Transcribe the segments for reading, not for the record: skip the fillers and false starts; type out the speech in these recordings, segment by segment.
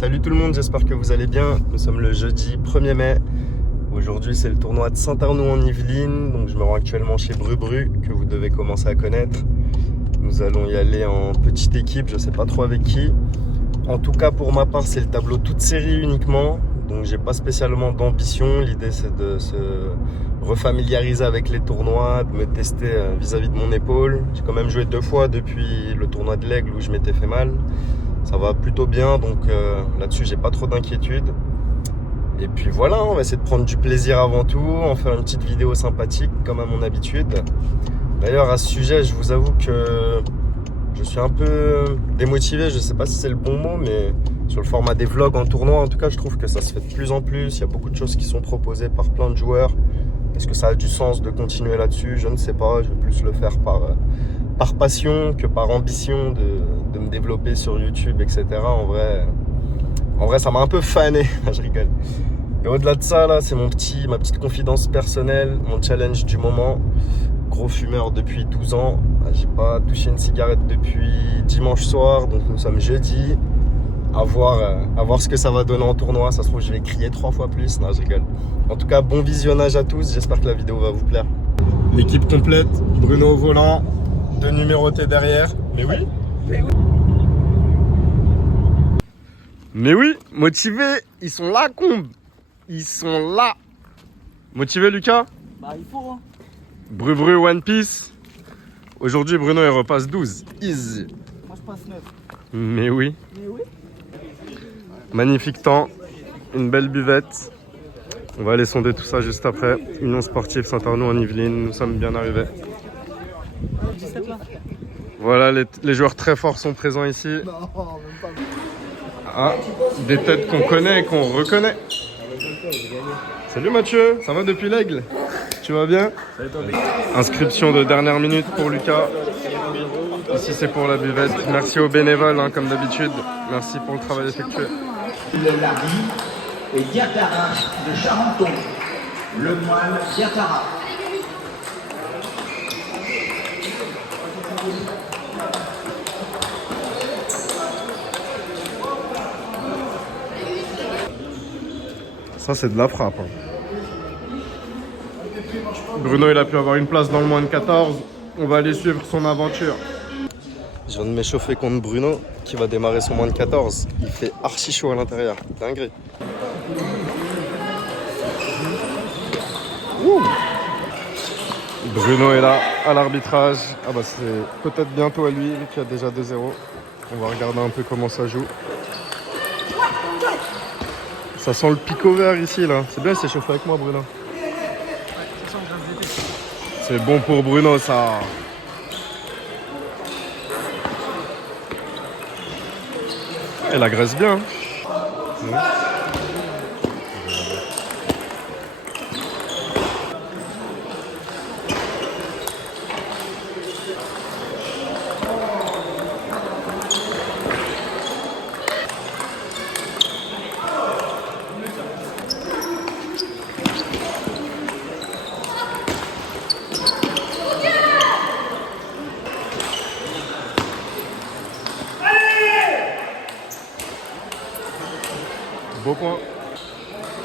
Salut tout le monde, j'espère que vous allez bien. Nous sommes le jeudi 1er mai. Aujourd'hui c'est le tournoi de Saint-Arnoult en Yvelines. Donc je me rends actuellement chez Brubru, que vous devez commencer à connaître. Nous allons y aller en petite équipe, je ne sais pas trop avec qui. En tout cas pour ma part c'est le tableau toute série uniquement. Donc j'ai pas spécialement d'ambition. L'idée c'est de se refamiliariser avec les tournois, de me tester vis-à-vis de mon épaule. J'ai quand même joué 2 fois depuis le tournoi de l'Aigle où je m'étais fait mal. Ça va plutôt bien, donc là-dessus j'ai pas trop d'inquiétude. Et puis voilà, on va essayer de prendre du plaisir avant tout, en faire une petite vidéo sympathique comme à mon habitude. D'ailleurs à ce sujet, je vous avoue que je suis un peu démotivé, je sais pas si c'est le bon mot, mais sur le format des vlogs en tournoi, en tout cas je trouve que ça se fait de plus en plus. Il y a beaucoup de choses qui sont proposées par plein de joueurs. Est-ce que ça a du sens de continuer là-dessus? Je ne sais pas, je vais plus le faire par passion que par ambition de me développer sur YouTube, etc. En vrai ça m'a un peu fané, je rigole. Et au-delà de ça, là, c'est ma petite confidence personnelle, mon challenge du moment. Gros fumeur depuis 12 ans. J'ai pas touché une cigarette depuis dimanche soir, donc nous sommes jeudi. À voir ce que ça va donner en tournoi. Ça se trouve, je vais crier 3 fois plus. Non, je rigole. En tout cas, bon visionnage à tous. J'espère que la vidéo va vous plaire. L'équipe complète. Bruno au volant. 2 numérotés derrière. Mais oui. Mais oui, motivés. Ils sont là, Combe. Ils sont là. Motivé, Lucas? Bah, il faut, hein. Brubru One Piece. Aujourd'hui, Bruno, il repasse 12. Easy. Moi, je passe 9. Mais oui. Mais oui. Magnifique temps. Une belle buvette. On va aller sonder tout ça juste après. Union sportive Saint-Arnoult en Yvelines. Nous sommes bien arrivés. 17 là. Voilà, les joueurs très forts sont présents ici. Non, même pas. Ah, des têtes qu'on connaît et qu'on reconnaît. Salut Mathieu, ça va depuis l'Aigle? Tu vas bien? Salut toi, mec. Inscription de dernière minute pour Lucas. Ici c'est pour la buvette. Merci aux bénévoles hein, comme d'habitude. Merci pour le travail effectué. Le Larry et Diatara de Charenton. Le moine Diatara. Ça c'est de la frappe. Hein. Bruno il a pu avoir une place dans le moins de 14. On va aller suivre son aventure. Je viens de m'échauffer contre Bruno qui va démarrer son moins de 14. Il fait archi chaud à l'intérieur. Dinguerie. Ouh. Bruno est là à l'arbitrage. Ah bah c'est peut-être bientôt à lui qui a déjà 2-0. On va regarder un peu comment ça joue. Ça sent le picot vert ici là. C'est bien, il s'est chauffé avec moi Bruno. C'est bon pour Bruno ça. Elle agresse bien. Beau point.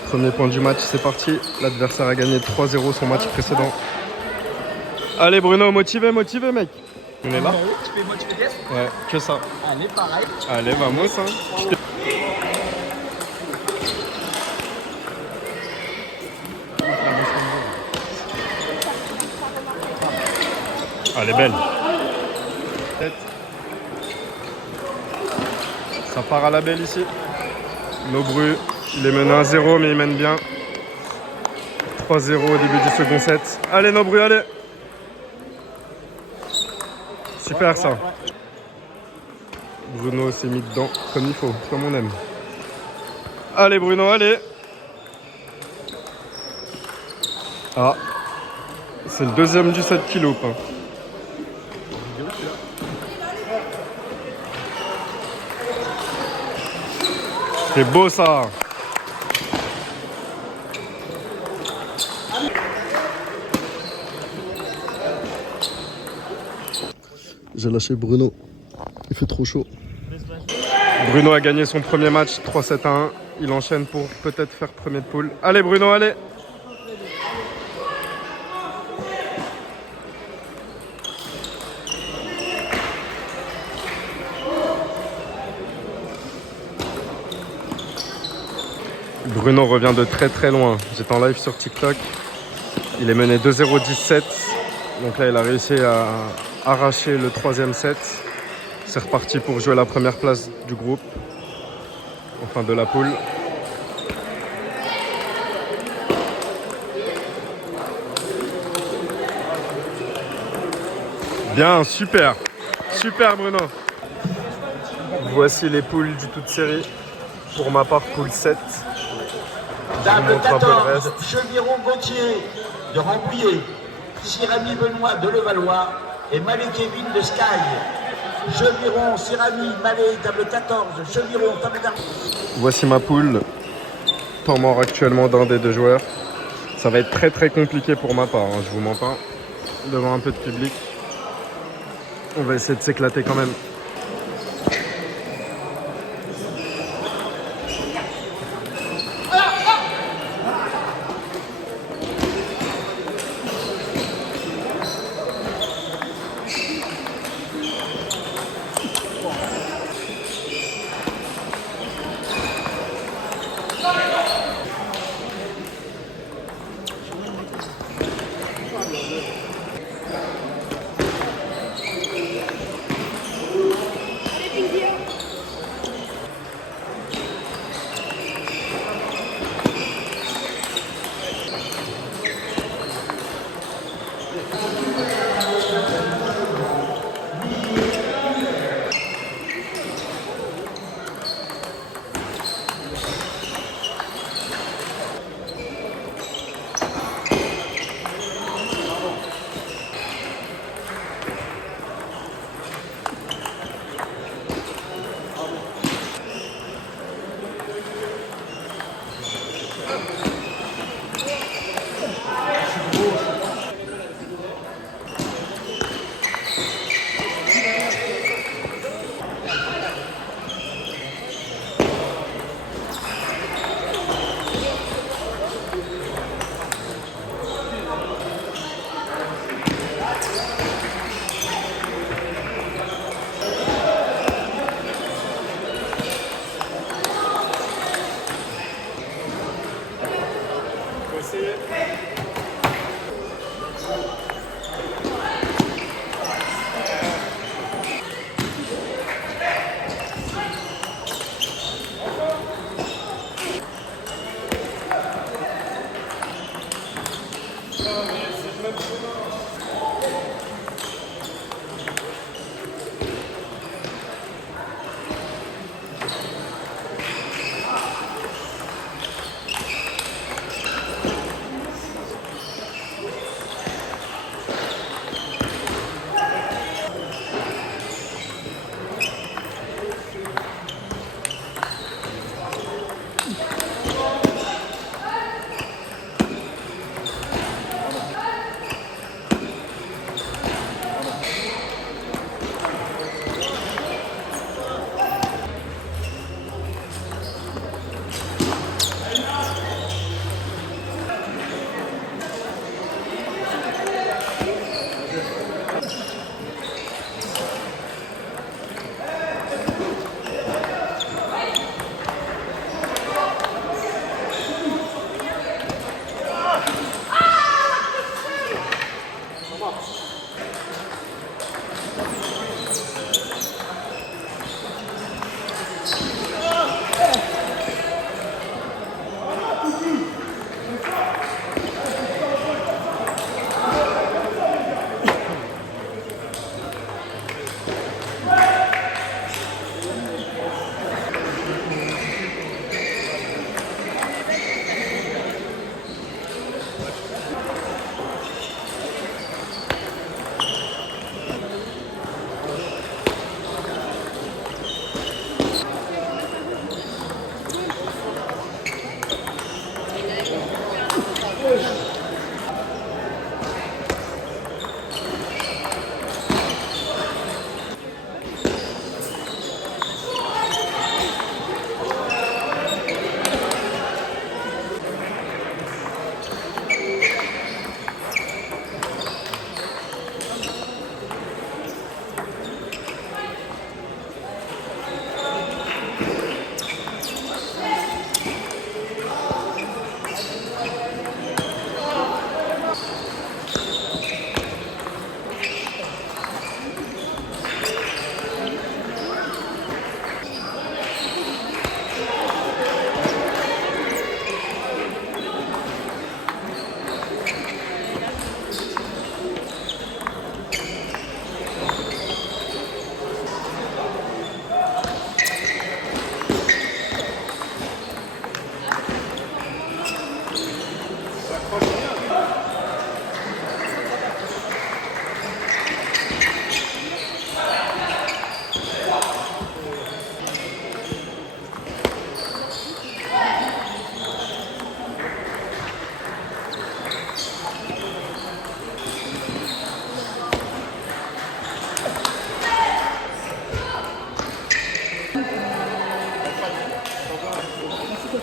Premier point du match, c'est parti. L'adversaire a gagné 3-0 son match précédent. Allez Bruno, motivé mec. On est là? Tu fais moi, tu fais guess? Ouais, que ça. Allez, pareil. Allez, vamos hein. Elle est belle. Ça part à la belle ici. Nobru, il est mené 1-0 mais il mène bien. 3-0 au début du second set. Allez Nobru, allez. Super ça. Bruno s'est mis dedans comme il faut, comme on aime. Allez Bruno, allez. Ah, c'est le deuxième du set qui loupe. C'est beau ça. J'ai lâché Bruno. Il fait trop chaud. Bruno a gagné son premier match 3-7-1. Il enchaîne pour peut-être faire premier de poule. Allez Bruno, allez! Bruno revient de très très loin. J'étais en live sur TikTok. Il est mené 2-0-17. Donc là, il a réussi à arracher le troisième set. C'est reparti pour jouer la première place du groupe. Enfin, de la poule. Bien, super. Super Bruno. Voici les poules du toute série. Pour ma part, poule 7. Table montre un peu le 14, reste. Cheviron Gauthier de Rambouillet, Sirami Benoît de Levallois et Malé Kevin de Sky. Cheviron, Sirami, Malé, table 14, Cheviron, table 14. Voici ma poule. Temps mort actuellement d'un des deux joueurs. Ça va être très très compliqué pour ma part, hein, je vous mens pas. Devant un peu de public. On va essayer de s'éclater quand même.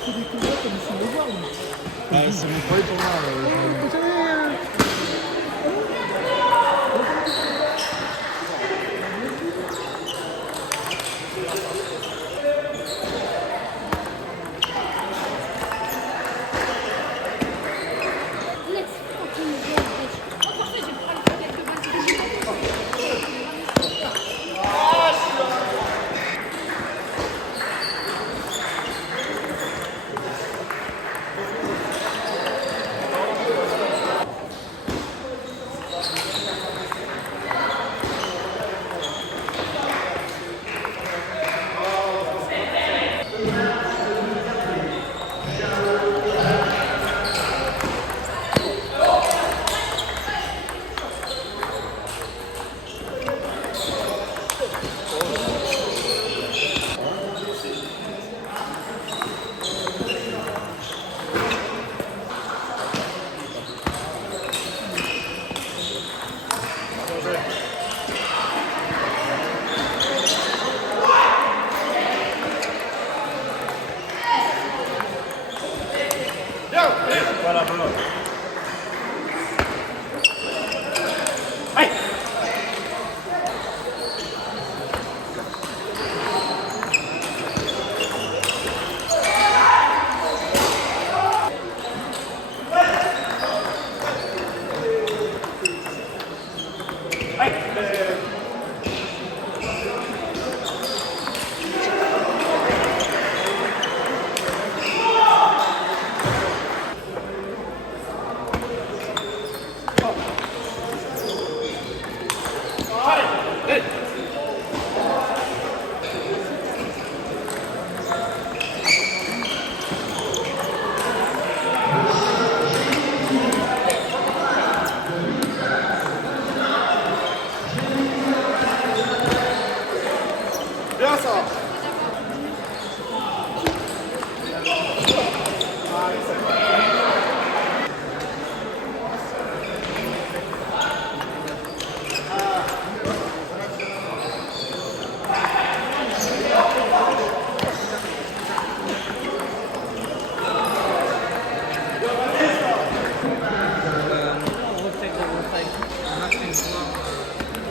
fait des combats comme si on le voit. C'est mon premier tournoi.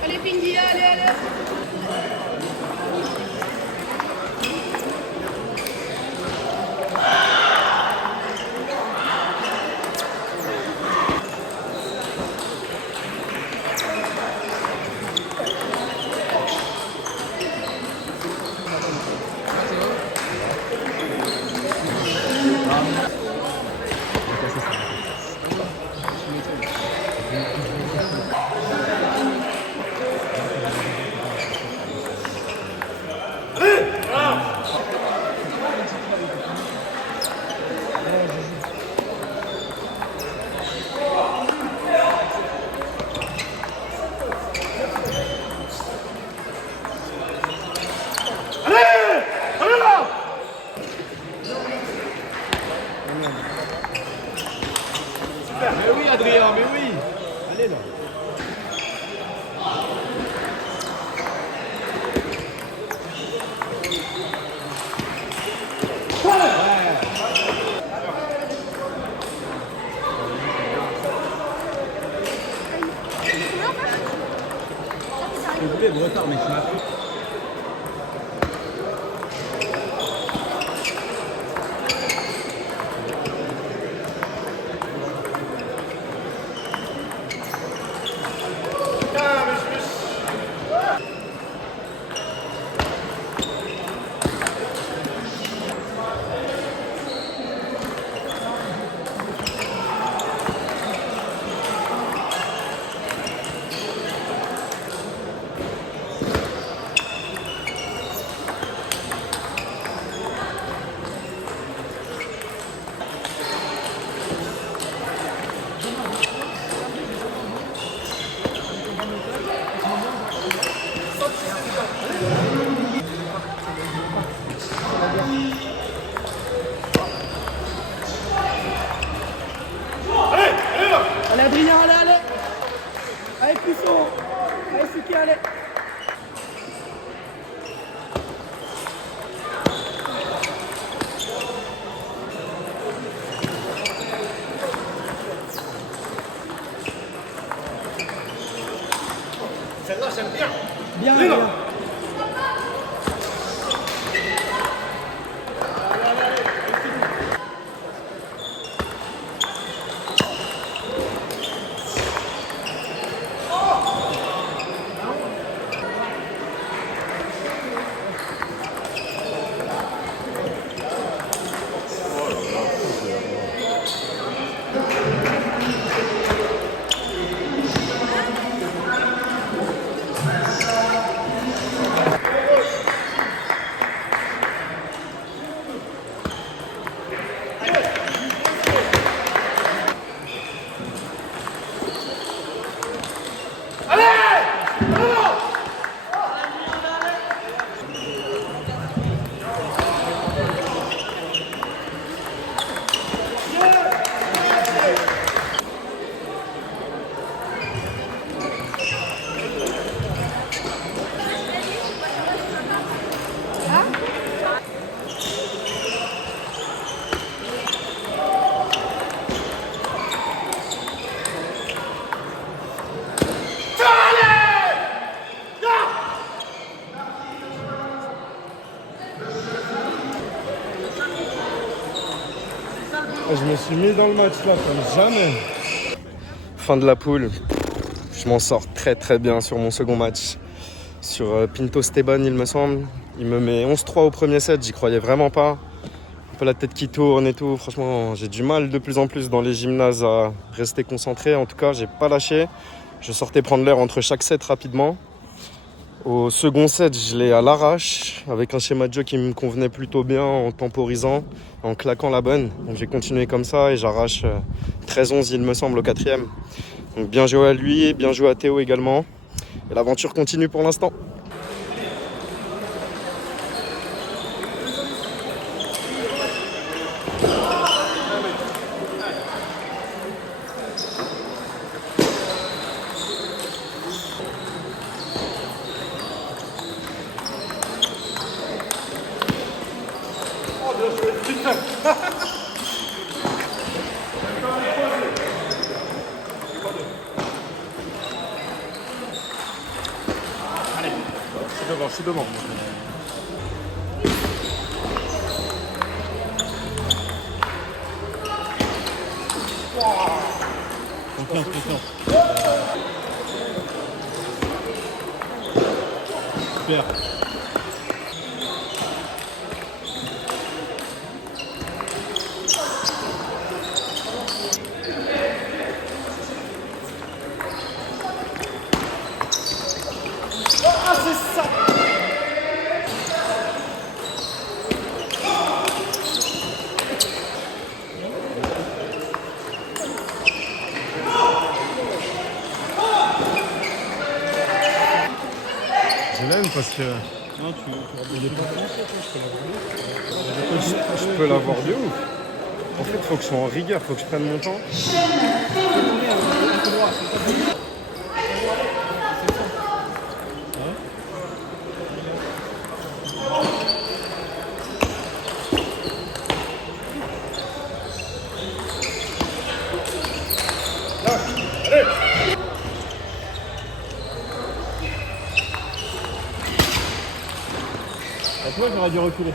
Allez, Pindy, allez, allez. Mais oui, Adrien, mais oui. Allez là. Je voulais de retard, mais je m'as fait. Allez, Adrien, allez, allez. Allez, Puisson. Allez, Suki, allez. Viens, viens. Je me suis mis dans le match là comme jamais. Fin de la poule. Je m'en sors très très bien sur mon second match. Sur Pinto Esteban, il me semble. Il me met 11-3 au premier set, j'y croyais vraiment pas. Un peu la tête qui tourne et tout. Franchement, j'ai du mal de plus en plus dans les gymnases à rester concentré. En tout cas, j'ai pas lâché. Je sortais prendre l'air entre chaque set rapidement. Au second set, je l'ai à l'arrache, avec un schéma de jeu qui me convenait plutôt bien en temporisant, en claquant la bonne. Donc j'ai continué comme ça et j'arrache 13-11, il me semble, au quatrième. Donc bien joué à lui, bien joué à Théo également. Et l'aventure continue pour l'instant. Je suis devant. Confiance. Super. Je l'aime parce que. Non, il est pas français, je peux l'avoir de ouf. En fait, il faut que je sois en rigueur, il faut que je prenne mon temps. Toi, j'aurais dû reculer.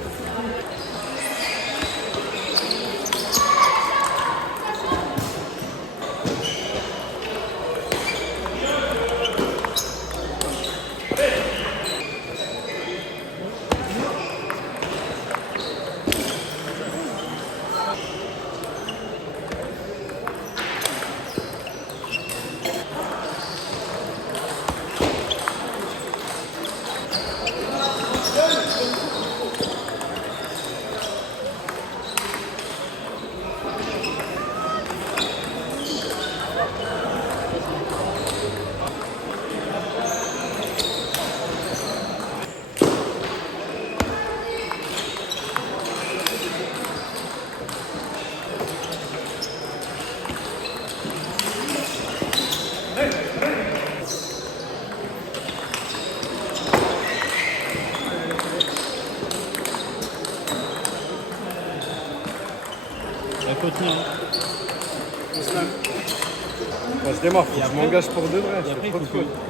Bon, je démarre, faut que je m'engage pour de vrai. Et après, il faut que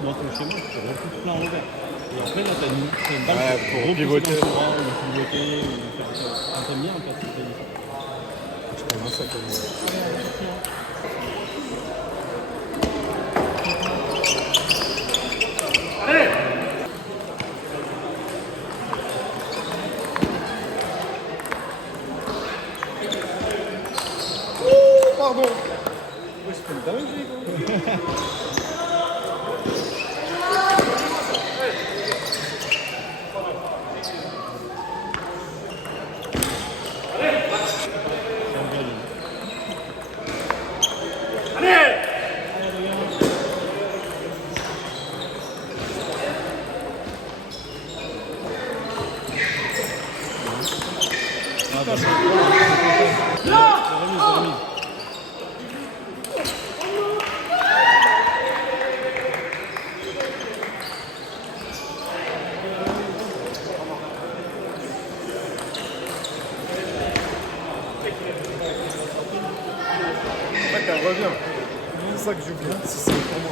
dans ton schéma, tu refoules plein envers. Et après, là, t'as une balle Ouais, pour repousser pivoter. dans le bras, ou pivoter, ou faire ça. Enfin, t'aimes bien faire ça. Je commence à connaître. Pardon. Elle revient. C'est ça que j'oublie. Si c'est pour moi.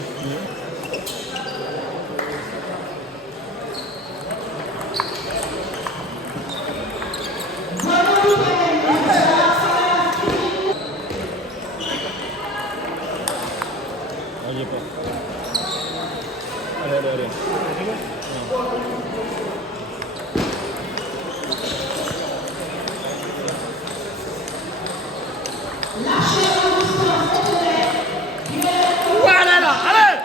Ah, il y est pas. Allez, allez, allez. Voilà là, allez.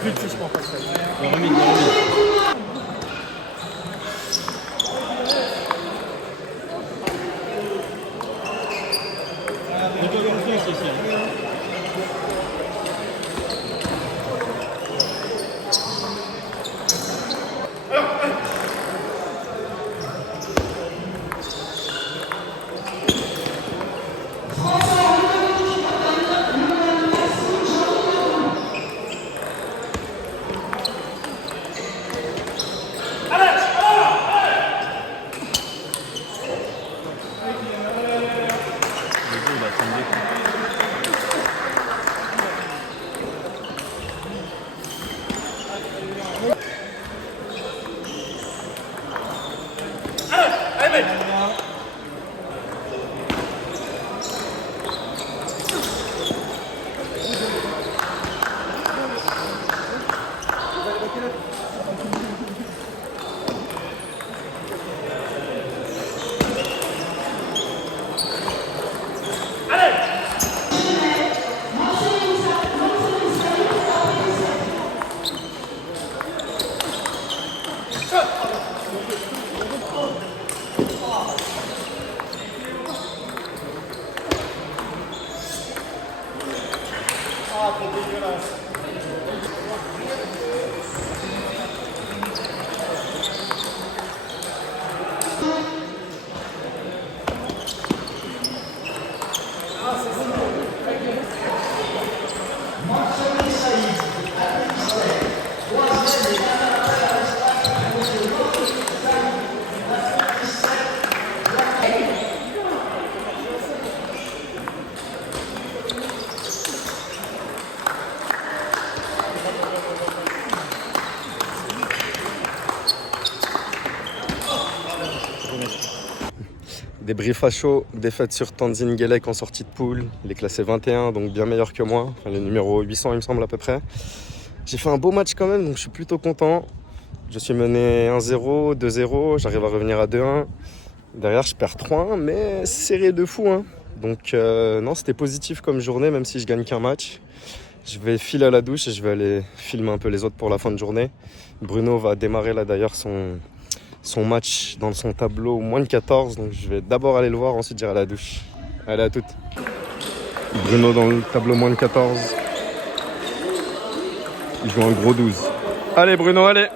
Plus de touche pour Pascal. Le remis, le remis. Mets-toi confiance ici. Il a tombé. Débrief à chaud, défaite sur Tanzine Guelec en sortie de poule. Il est classé 21, donc bien meilleur que moi. Enfin, le numéro 800, il me semble, à peu près. J'ai fait un beau match quand même, donc je suis plutôt content. Je suis mené 1-0, 2-0, j'arrive à revenir à 2-1. Derrière, je perds 3-1, mais serré de fou, hein. Donc non, c'était positif comme journée, même si je gagne qu'un match. Je vais filer à la douche et je vais aller filmer un peu les autres pour la fin de journée. Bruno va démarrer là d'ailleurs son match dans son tableau moins de 14, donc je vais d'abord aller le voir, ensuite j'irai à la douche. Allez, à toutes. Bruno dans le tableau moins de 14. Il joue un gros 12. Allez Bruno, allez.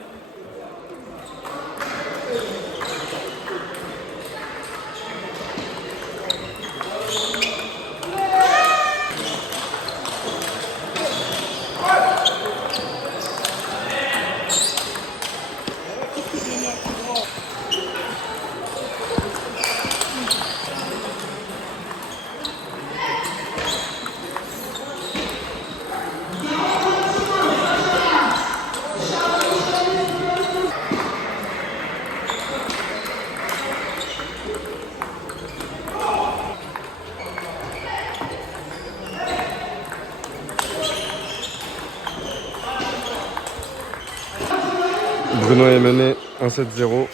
Bruno est mené 1-7-0.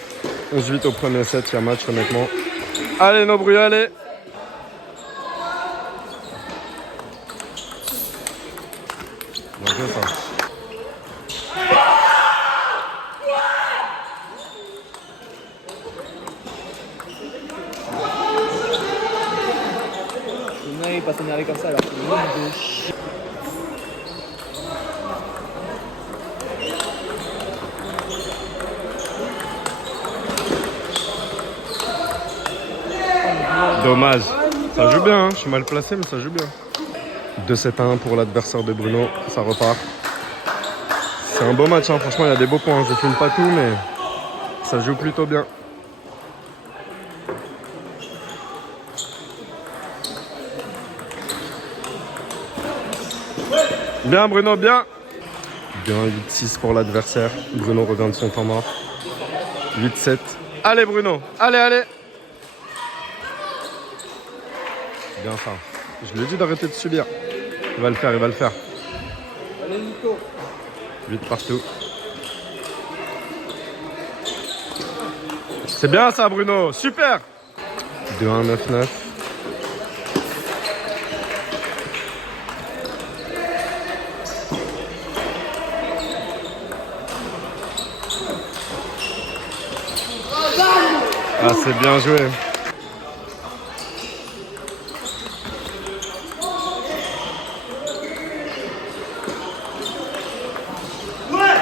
11-8 au premier set, il y a match honnêtement. Allez nos bruits, allez. Bien joué ça. Il va s'énerver comme ça alors qu'il est de chier. Dommage. Ça joue bien, hein. Je suis mal placé, mais ça joue bien. 2-7-1 pour l'adversaire de Bruno. Ça repart. C'est un beau match, hein. Franchement, il y a des beaux points. Je filme pas tout, mais ça joue plutôt bien. Bien, Bruno, bien. Bien, 8-6 pour l'adversaire. Bruno revient de son temps mort. 8-7. Allez, Bruno. Allez, allez. Bien ça. Je lui ai dit d'arrêter de subir. Il va le faire, il va le faire. Allez, Nico. 8 partout. C'est bien ça, Bruno. Super. 2-1, 9-9. Ah, c'est bien joué.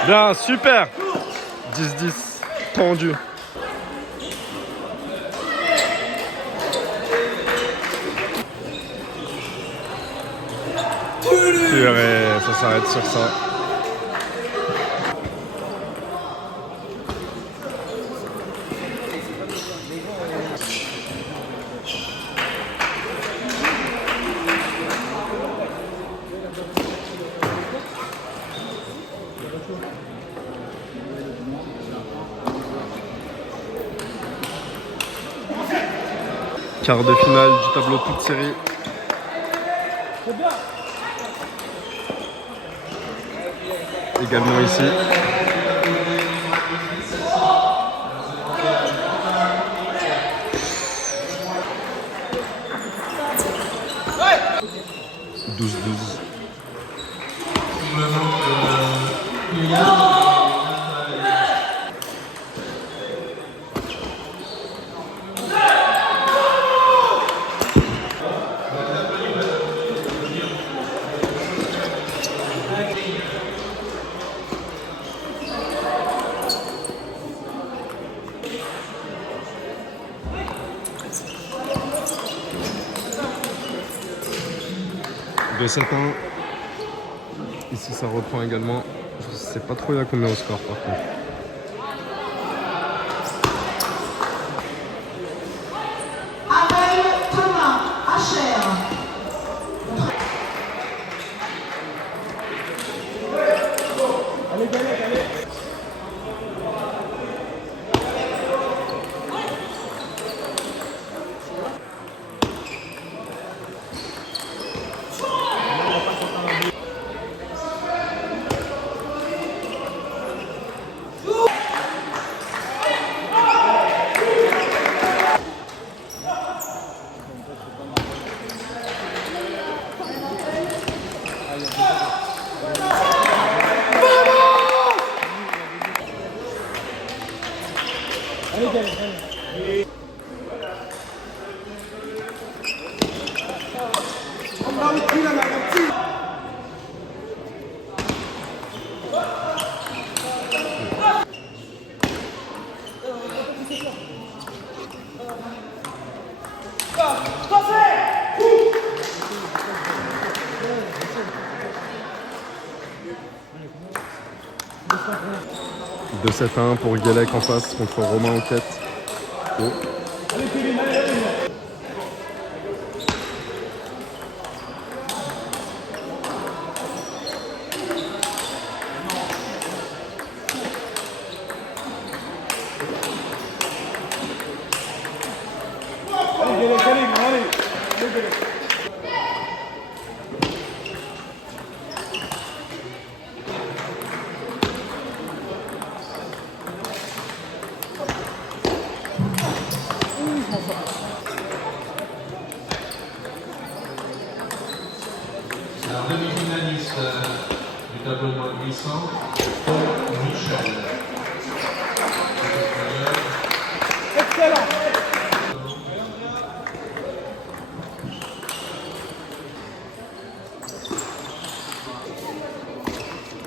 Bien, super. 10-10, tendu. Purée, ça s'arrête sur ça. Quart de finale du tableau toute série. Également ici. Ouais. 12-12. De 7-1. Ici ça reprend également. Je sais pas trop il y a combien au score par contre. Abel Thomas Hacher. Allez, Galette, allez. De 7-1 pour Guélec en face contre Romain Enquête. Oh. du tableau moins glissant, Michel. Excellent.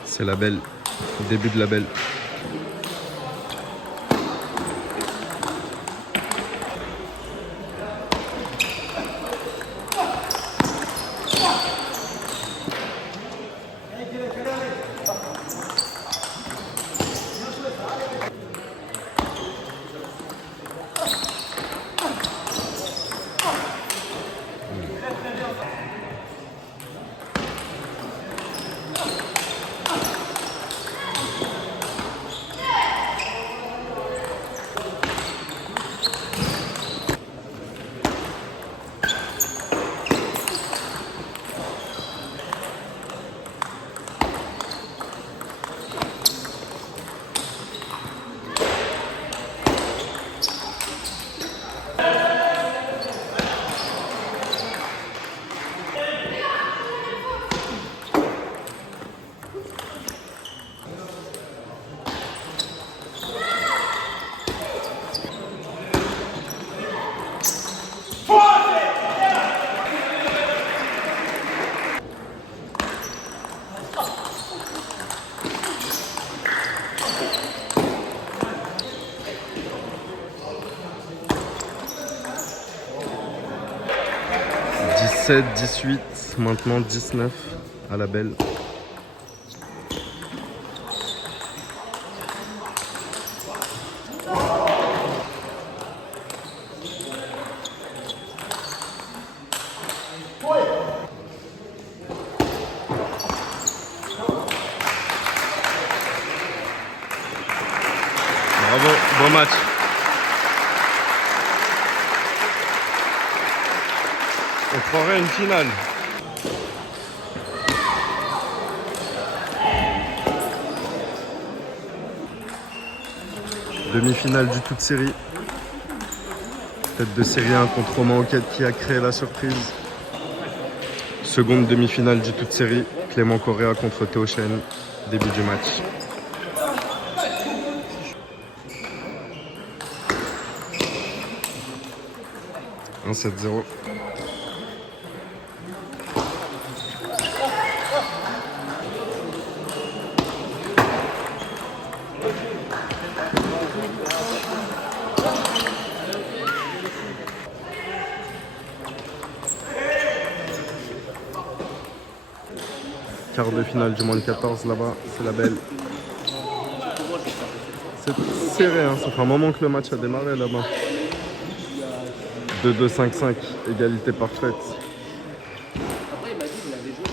C'est la belle, début de la belle. « 17, 18, maintenant 19 à la belle. Bravo, bon match. On ferait une finale. Demi-finale du toute série. Tête de série 1 contre Romain Auquette qui a créé la surprise. Seconde demi-finale du toute série. Clément Correa contre Théo Chen. Début du match. « 1-7-0 ». Quart de finale du moins de 14 là-bas, c'est la belle. C'est serré, hein. Ça fait un moment que le match a démarré là-bas. 2-2-5-5, égalité parfaite. Après, il m'a dit qu'il avait joué.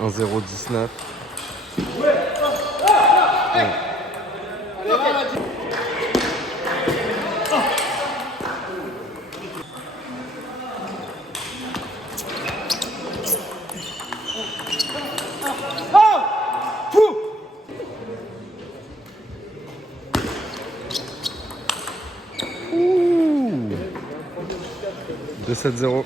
« 1-0-19 ». Ouh. 2-7-0.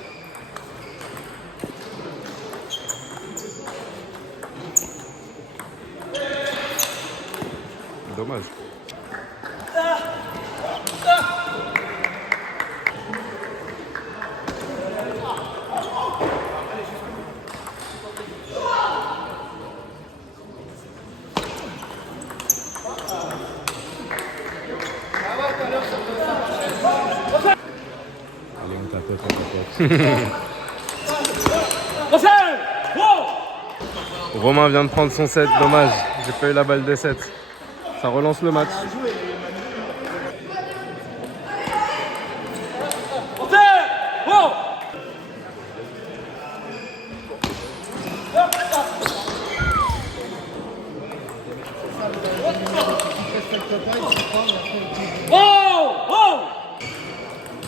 Dommage. Allez, on tapote, on tapote. Romain vient de prendre son set, dommage. J'ai pas eu la balle de 7. Ça relance le match.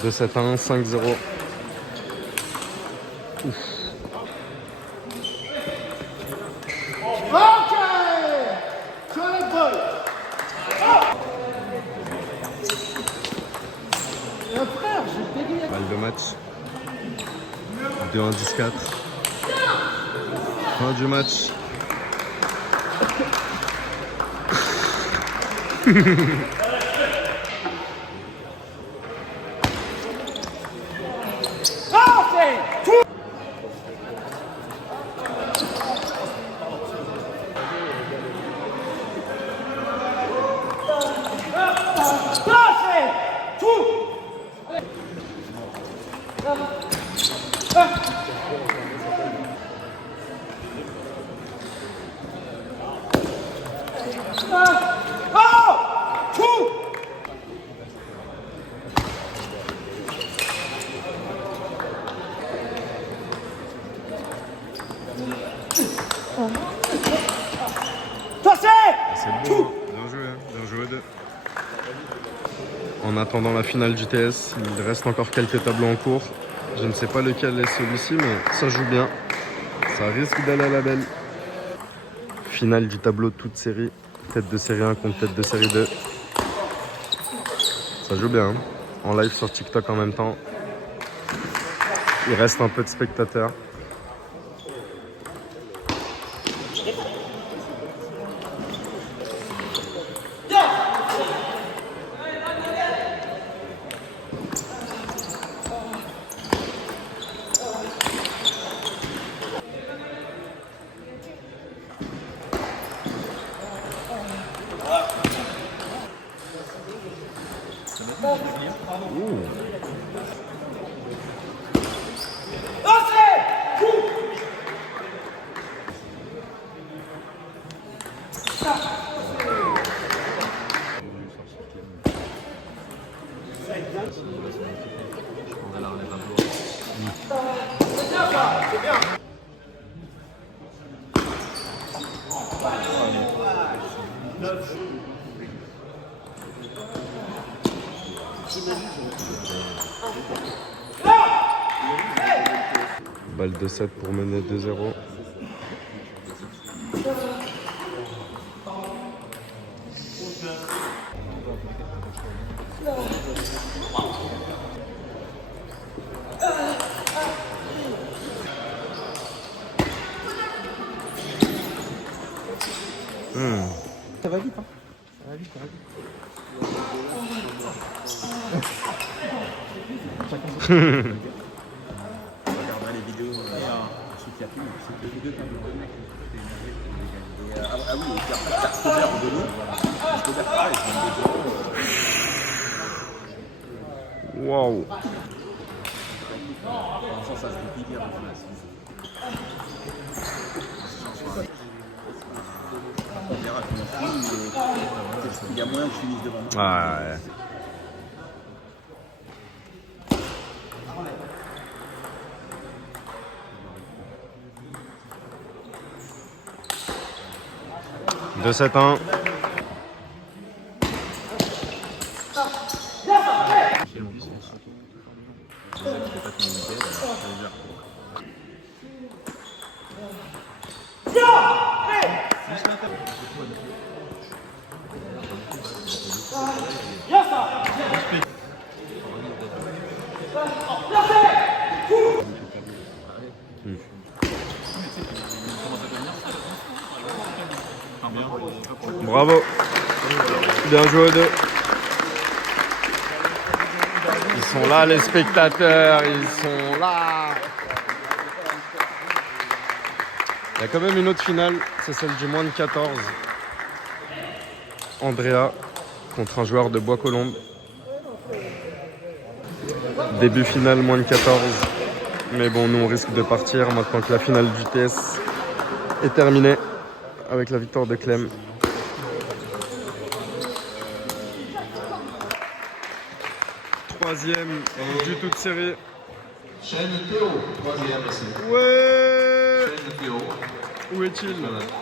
De 7 à 1, 5-0. Balle de match. 2-1, 10-4. Fin du match. C'est beau, bien joué, hein. Bien joué deux. En attendant la finale du TS, il reste encore quelques tableaux en cours. Je ne sais pas lequel est celui-ci, mais ça joue bien. Ça risque d'aller à la belle. Finale du tableau toute série. Tête de série 1 contre tête de série 2. Ça joue bien, hein. En live sur TikTok en même temps. Il reste un peu de spectateurs. Balle de 7 pour mener 2-0. Ça va vite, hein. Ça va vite, ça va vite. On regardera les vidéos. Ceux qui a fait, c'est que les deux tableaux. Ah oui, et puis après, t'as Scobert de l'eau. Scobert, pareil, je viens de Waouh! pour l'instant, ça se déplie bien. On verra comment on finit, mais il y a moyen que je finisse devant moi. Ah, ouais. De 7-1. Bravo. Bien joué deux. Ils sont là les spectateurs, ils sont là. Il y a quand même une autre finale, c'est celle du moins de 14. Andrea contre un joueur de Bois-Colombes. Début finale moins de 14. Mais bon, nous on risque de partir maintenant que la finale du TS est terminé avec la victoire de Clem. Troisième du toute série. Chaîne Théo, troisième essai. Ouais. Chaîne Théo, Où est-il?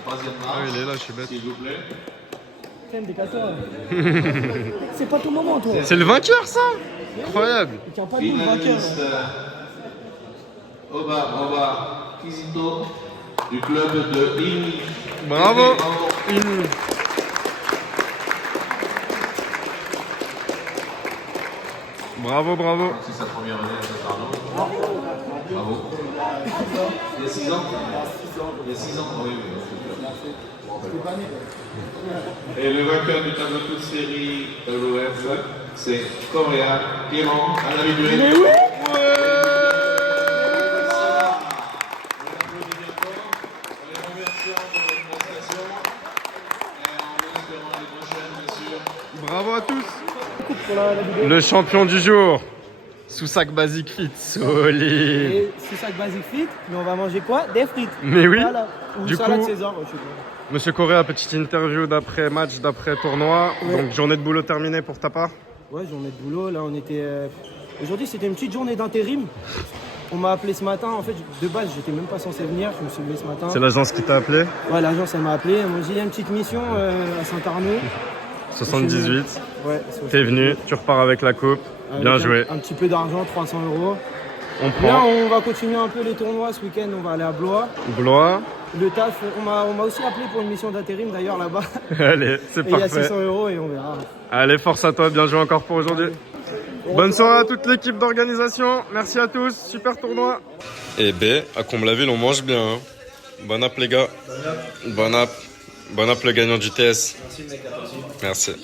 troisième Ah, marche. il est là, je suis bête. S'il vous plaît. Crème des casseurs. C'est pas ton moment, toi. C'est le vainqueur, ça? Incroyable. Il tient pas de nous, le vainqueur. Finaliste Oba Kizito du club de Ini. Bravo. Bravo. Bravo, bravo. C'est sa première année à Saint-Arnaud. Bravo. Il y a 6 ans. Il y a 6 ans, oui. Et le vainqueur du tableau toute série WF, c'est Coréa Clément à la vidéo. Mais oui. Bravo à tous. Pour la vidéo. Le champion du jour. Sous-sac Basic Fit. Solide. Et c'est ça que Basic Fit, mais on va manger quoi? Des frites. Mais oui. Voilà. Ou Du salade coup- César, je sais pas. Monsieur Correa, petite interview d'après match, d'après tournoi. Ouais. Donc journée de boulot terminée pour ta part. Ouais, journée de boulot. Là, on était. Aujourd'hui, c'était une petite journée d'intérim. On m'a appelé ce matin. En fait, de base, j'étais même pas censé venir. Je me suis levé ce matin. C'est l'agence qui t'a appelé. Ouais, l'agence, elle m'a appelé. Elle m'a dit il y a une petite mission à Saint-Arnaud. 78. Ouais, T'es venu, tu repars avec la coupe. avec Bien joué. Un petit peu d'argent, 300 €. On Là, prend. on va continuer un peu les tournois ce week-end. On va aller à Blois. Blois. Le taf, on m'a aussi appelé pour une mission d'intérim d'ailleurs là-bas. Allez, c'est Et il y a parfait. 600 € et on verra. Allez, force à toi. Bien joué encore pour aujourd'hui. Bonne soirée à toute l'équipe d'organisation. Merci à tous. Super tournoi. Et B, à Comble-la-Ville, on mange bien. Hein. Bon app, les gars. Bon app. Bon app, le gagnant du TS. Merci.